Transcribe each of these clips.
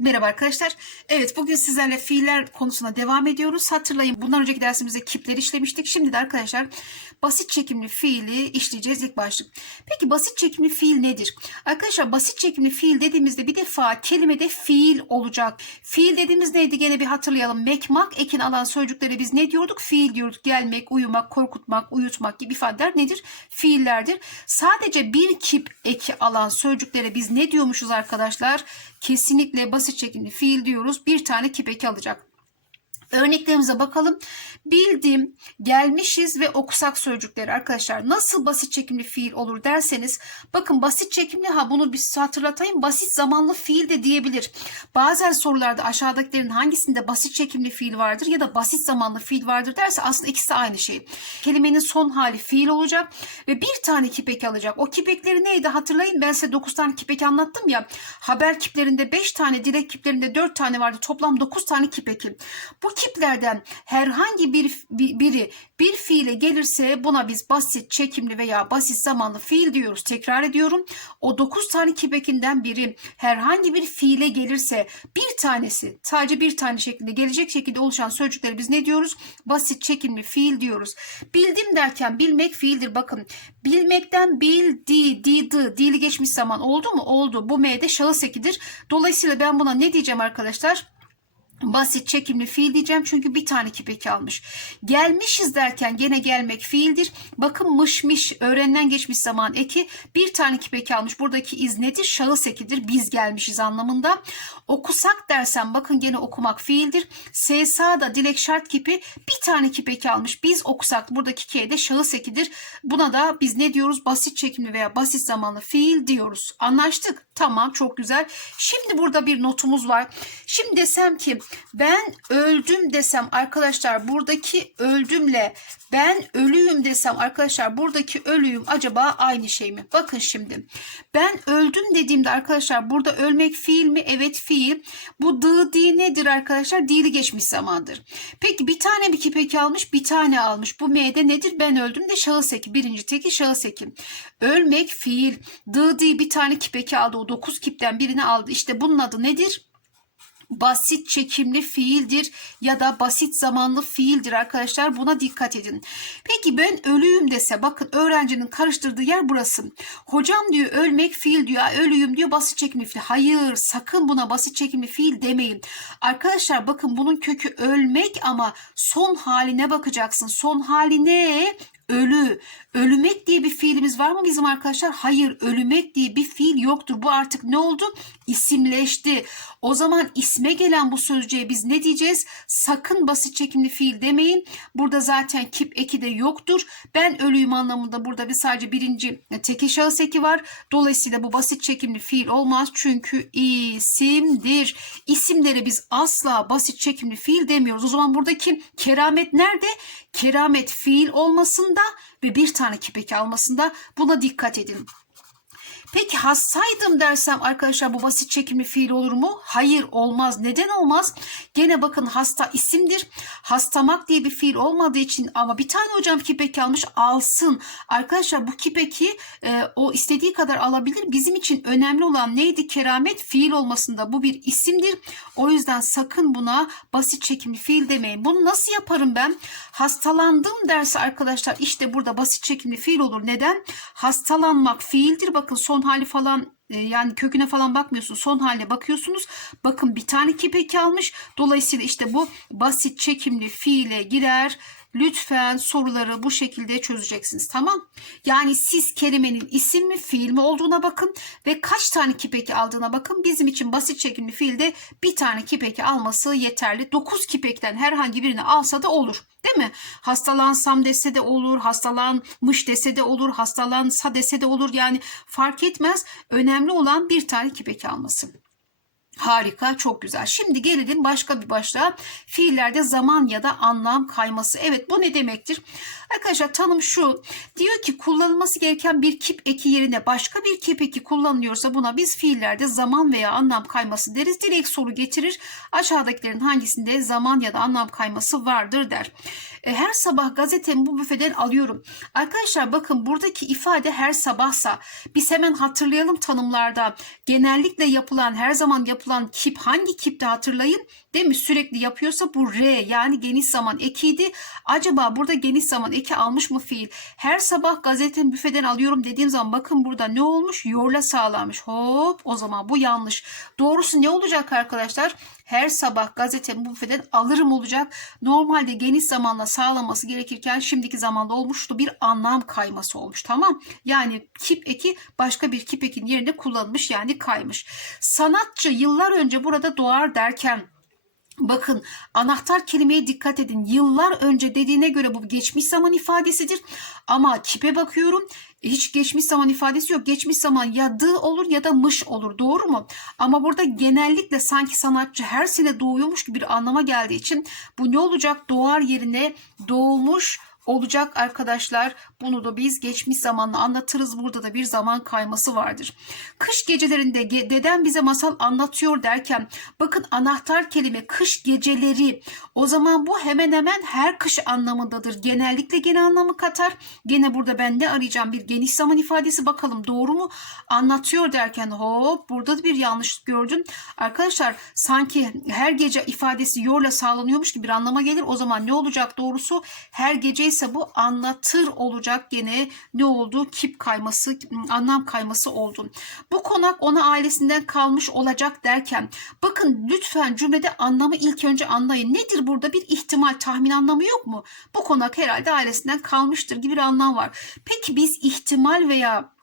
Merhaba arkadaşlar. Evet bugün sizlerle fiiller konusuna devam ediyoruz. Hatırlayın bundan önceki dersimizde kipleri işlemiştik. Şimdi de arkadaşlar basit çekimli fiili işleyeceğiz ilk başlık. Peki basit çekimli fiil nedir? Arkadaşlar basit çekimli fiil dediğimizde bir defa kelimede fiil olacak. Fiil dediğimiz neydi gene bir hatırlayalım. Mekmak ekin alan sözcüklere biz ne diyorduk? Fiil diyorduk. Gelmek, uyumak, korkutmak, uyutmak gibi ifadeler nedir? Fiillerdir. Sadece bir kip eki alan sözcüklere biz ne diyormuşuz arkadaşlar? Kesinlikle basit çekimli fiil diyoruz. Bir tane kip eki alacak. Örneklerimize bakalım. Bildim, gelmişiz ve okusak sözcükleri arkadaşlar. Nasıl basit çekimli fiil olur derseniz bakın basit çekimli ha bunu bir hatırlatayım. Basit zamanlı fiil de diyebilir. Bazen sorularda aşağıdakilerin hangisinde basit çekimli fiil vardır ya da basit zamanlı fiil vardır derse aslında ikisi aynı şey. Kelimenin son hali fiil olacak ve bir tane kipek alacak. O kipekleri neydi hatırlayın ben size 9 tane kipek anlattım ya. Haber kiplerinde 5 tane, dilek kiplerinde 4 tane vardı. Toplam 9 tane kipeki. Bu kiplerden herhangi bir biri bir fiile gelirse buna biz basit çekimli veya basit zamanlı fiil diyoruz. Tekrar ediyorum. O 9 tane kipekinden biri herhangi bir fiile gelirse bir tanesi sadece bir tane şeklinde gelecek şekilde oluşan sözcükleri biz ne diyoruz? Basit çekimli fiil diyoruz. Bildim derken bilmek fiildir. Bakın bilmekten bildi, didi, dili geçmiş zaman oldu mu? Oldu. Bu M'de şahıs ekidir. Dolayısıyla ben buna ne diyeceğim arkadaşlar? Basit çekimli fiil diyeceğim çünkü bir tane kipeki almış. Gelmişiz derken gene gelmek fiildir. Bakın mışmış öğrenilen geçmiş zaman eki bir tane kipeki almış. Buradaki iz nedir? Şahıs ekidir. Biz gelmişiz anlamında. Okusak dersen bakın gene okumak fiildir. SSA da dilek şart kipi bir tane kipeki almış. Biz okusak buradaki K de şahıs ekidir. Buna da biz ne diyoruz? Basit çekimli veya basit zamanlı fiil diyoruz. Anlaştık. Tamam çok güzel. Şimdi burada bir notumuz var. Şimdi desem ki ben öldüm desem arkadaşlar buradaki öldümle ben ölüyüm desem arkadaşlar buradaki ölüyüm acaba aynı şey mi? Bakın şimdi ben öldüm dediğimde arkadaşlar burada ölmek fiil mi? Evet fiil. Bu dı di nedir arkadaşlar? Dili geçmiş zamandır. Peki bir tane mi kipeki almış? Bir tane almış. Bu M'de nedir? Ben öldüm de şahıs eki. Birinci teki şahıs eki. Ölmek fiil. Dı di bir tane kipeki aldı. O dokuz kipten birini aldı. İşte bunun adı nedir? Basit çekimli fiildir ya da basit zamanlı fiildir arkadaşlar. Buna dikkat edin. Peki ben ölüyüm dese bakın öğrencinin karıştırdığı yer burası. Hocam diyor ölmek fiil diyor. Ölüyüm diyor basit çekimli fiil. Hayır sakın buna basit çekimli fiil demeyin. Arkadaşlar bakın bunun kökü ölmek ama son haline bakacaksın. Son hali ne? Ölü. Ölümek diye bir fiilimiz var mı bizim arkadaşlar? Hayır, ölümek diye bir fiil yoktur. Bu artık ne oldu? İsimleşti. O zaman isme gelen bu sözcüğe biz ne diyeceğiz? Sakın basit çekimli fiil demeyin. Burada zaten kip eki de yoktur. Ben ölüyüm anlamında burada bir sadece birinci teke şahıs eki var. Dolayısıyla bu basit çekimli fiil olmaz. Çünkü isimdir. İsimlere biz asla basit çekimli fiil demiyoruz. O zaman buradaki keramet nerede? Keramet fiil olmasında ve bir tane kipeki almasında buna dikkat edin. Peki hastaydım dersem arkadaşlar bu basit çekimli fiil olur mu? Hayır olmaz. Neden olmaz? Gene bakın hasta isimdir. Hastamak diye bir fiil olmadığı için ama bir tane hocam kipeki almış alsın. Arkadaşlar bu kipeki e, o istediği kadar alabilir. Bizim için önemli olan neydi? Keramet fiil olmasında bu bir isimdir. O yüzden sakın buna basit çekimli fiil demeyin. Bunu nasıl yaparım ben? Hastalandım derse arkadaşlar işte burada basit çekimli fiil olur. Neden? Hastalanmak fiildir. Bakın son hali falan e, yani köküne falan bakmıyorsunuz. Son haline bakıyorsunuz. Bakın bir tane kipeki almış. Dolayısıyla işte bu basit çekimli fiile girer. Lütfen soruları bu şekilde çözeceksiniz tamam? Yani siz kelimenin isim mi fiil mi olduğuna bakın ve kaç tane kipeki aldığına bakın. Bizim için basit çekimli fiilde bir tane kipeki alması yeterli. 9 kipekten herhangi birini alsa da olur. Değil mi? Hastalansam dese de olur, hastalanmış dese de olur, hastalansa dese de olur. Yani fark etmez. Önemli olan bir tane kipeki alması. Harika, çok güzel. Şimdi gelelim başka bir başlığa. Fiillerde zaman ya da anlam kayması. Evet bu ne demektir? Arkadaşlar tanım şu. Diyor ki kullanılması gereken bir kip eki yerine başka bir kip eki kullanılıyorsa buna biz fiillerde zaman veya anlam kayması deriz. Direkt soru getirir. Aşağıdakilerin hangisinde zaman ya da anlam kayması vardır der. E, her sabah gazetemi bu büfeden alıyorum. Arkadaşlar bakın buradaki ifade her sabahsa biz hemen hatırlayalım tanımlarda. Genellikle yapılan her zaman yapılan yapılan kip hangi kipte hatırlayın? Değil mi? Sürekli yapıyorsa bu R yani geniş zaman ekiydi. Acaba burada geniş zaman eki almış mı fiil? Her sabah gazetenin büfeden alıyorum dediğim zaman bakın burada ne olmuş? Yorla sağlanmış. Hop o zaman bu yanlış. Doğrusu ne olacak arkadaşlar? Her sabah gazetenin büfeden alırım olacak. Normalde geniş zamanla sağlaması gerekirken şimdiki zamanda olmuştu bir anlam kayması olmuş. Tamam. Yani kip eki başka bir kip ekin yerine kullanılmış yani kaymış. Sanatçı yıllar önce burada doğar derken Bakın anahtar kelimeye dikkat edin. Yıllar önce dediğine göre bu geçmiş zaman ifadesidir. Ama kipe bakıyorum hiç geçmiş zaman ifadesi yok. Geçmiş zaman ya dı olur ya da mış olur. Doğru mu? Ama burada genellikle sanki sanatçı her sene doğuyormuş gibi bir anlama geldiği için bu ne olacak? Doğar yerine doğmuş olacak arkadaşlar. Bunu da biz geçmiş zamanla anlatırız. Burada da bir zaman kayması vardır. Kış gecelerinde ge- dedem bize masal anlatıyor derken bakın anahtar kelime kış geceleri. O zaman bu hemen hemen her kış anlamındadır. Genellikle gene anlamı katar. Gene burada ben ne arayacağım bir geniş zaman ifadesi bakalım doğru mu? Anlatıyor derken hop burada da bir yanlışlık gördüm. Arkadaşlar sanki her gece ifadesi yorla sağlanıyormuş gibi bir anlama gelir. O zaman ne olacak doğrusu? Her gece ise bu anlatır olacak gene ne oldu? Kip kayması, anlam kayması oldu. Bu konak ona ailesinden kalmış olacak derken bakın lütfen cümlede anlamı ilk önce anlayın. Nedir burada bir ihtimal, tahmin anlamı yok mu? Bu konak herhalde ailesinden kalmıştır gibi bir anlam var. Peki biz ihtimal veya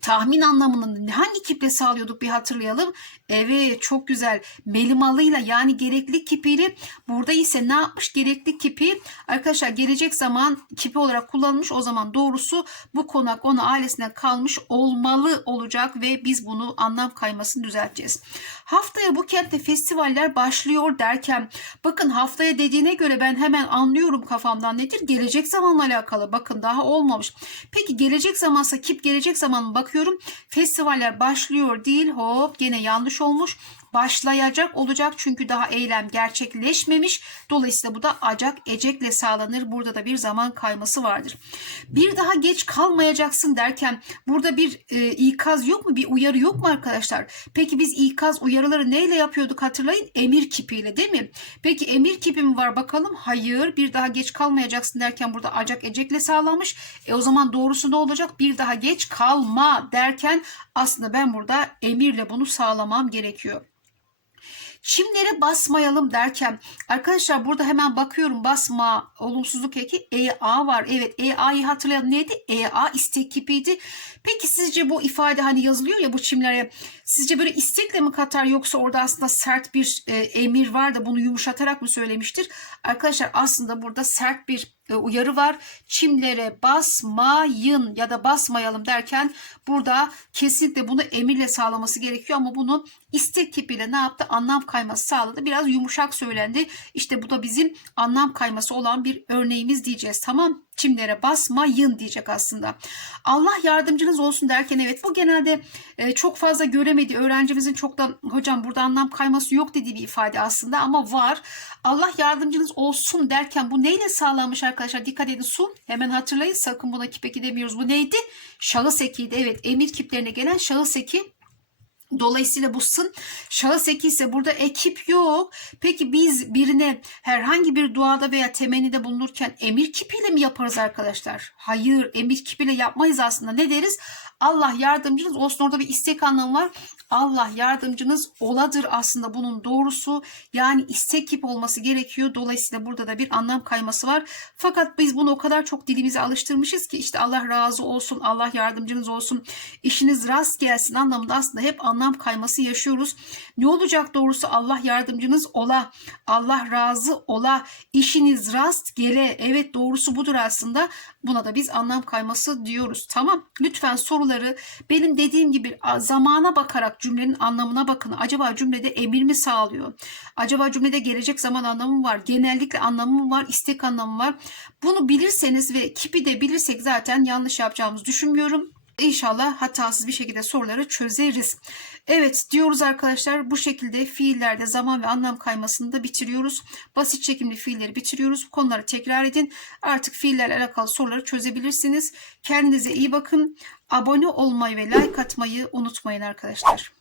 tahmin anlamını hangi kiple sağlıyorduk bir hatırlayalım. Evet çok güzel. Melimalıyla yani gerekli kipiyle burada ise ne yapmış? Gerekli kipi arkadaşlar gelecek zaman kipi olarak kullanılmış. O zaman doğrusu bu konak ona ailesine kalmış olmalı olacak ve biz bunu anlam kaymasını düzelteceğiz. Haftaya bu kentte festivaller başlıyor derken bakın haftaya dediğine göre ben hemen anlıyorum kafamdan nedir? Gelecek zamanla alakalı. Bakın daha olmamış. Peki gelecek zamansa kip gelecek zaman bakıyorum. Festivaller başlıyor değil. Hop gene yanlış olmuş. Başlayacak olacak çünkü daha eylem gerçekleşmemiş. Dolayısıyla bu da acak ecekle sağlanır. Burada da bir zaman kayması vardır. Bir daha geç kalmayacaksın derken burada bir e, ikaz yok mu? Bir uyarı yok mu arkadaşlar? Peki biz ikaz uyarıları neyle yapıyorduk hatırlayın? Emir kipiyle değil mi? Peki emir kipi mi var bakalım? Hayır. Bir daha geç kalmayacaksın derken burada acak ecekle sağlanmış. E o zaman doğrusu ne olacak? Bir daha geç kalma derken aslında ben burada emirle bunu sağlamam gerekiyor. Çimlere basmayalım derken arkadaşlar burada hemen bakıyorum basma olumsuzluk eki EA var. Evet EA'yı hatırlayalım neydi? EA istek kipiydi. Peki sizce bu ifade hani yazılıyor ya bu çimlere sizce böyle istekle mi katar yoksa orada aslında sert bir e, emir var da bunu yumuşatarak mı söylemiştir? Arkadaşlar aslında burada sert bir uyarı var. Çimlere basmayın ya da basmayalım derken burada kesinlikle bunu emirle sağlaması gerekiyor ama bunu istek kipiyle ne yaptı? Anlam kayması sağladı. Biraz yumuşak söylendi. İşte bu da bizim anlam kayması olan bir örneğimiz diyeceğiz. Tamam çimlere basmayın diyecek aslında. Allah yardımcınız olsun derken evet bu genelde e, çok fazla göremediği öğrencimizin çok da hocam burada anlam kayması yok dediği bir ifade aslında ama var. Allah yardımcınız olsun derken bu neyle sağlanmış arkadaşlar? Dikkat edin sun. Hemen hatırlayın. Sakın buna kipeki demiyoruz. Bu neydi? Şahıs ekiydi. Evet emir kiplerine gelen şahıs eki Dolayısıyla bu sın şahıs eki burada ekip yok. Peki biz birine herhangi bir duada veya temennide bulunurken emir kipiyle mi yaparız arkadaşlar? Hayır emir kipiyle yapmayız aslında. Ne deriz? Allah yardımcınız olsun. Orada bir istek anlamı var. Allah yardımcınız oladır aslında bunun doğrusu. Yani istek kip olması gerekiyor. Dolayısıyla burada da bir anlam kayması var. Fakat biz bunu o kadar çok dilimize alıştırmışız ki işte Allah razı olsun, Allah yardımcınız olsun, işiniz rast gelsin anlamında aslında hep anlam kayması yaşıyoruz. Ne olacak doğrusu Allah yardımcınız ola, Allah razı ola, işiniz rast gele. Evet doğrusu budur aslında. Buna da biz anlam kayması diyoruz. Tamam. Lütfen soruları benim dediğim gibi zamana bakarak cümlenin anlamına bakın. Acaba cümlede emir mi sağlıyor? Acaba cümlede gelecek zaman anlamı mı var? Genellikle anlamı mı var? istek anlamı var? Bunu bilirseniz ve kipi de bilirsek zaten yanlış yapacağımızı düşünmüyorum. İnşallah hatasız bir şekilde soruları çözeriz. Evet diyoruz arkadaşlar bu şekilde fiillerde zaman ve anlam kaymasını da bitiriyoruz. Basit çekimli fiilleri bitiriyoruz. Konuları tekrar edin. Artık fiillerle alakalı soruları çözebilirsiniz. Kendinize iyi bakın. Abone olmayı ve like atmayı unutmayın arkadaşlar.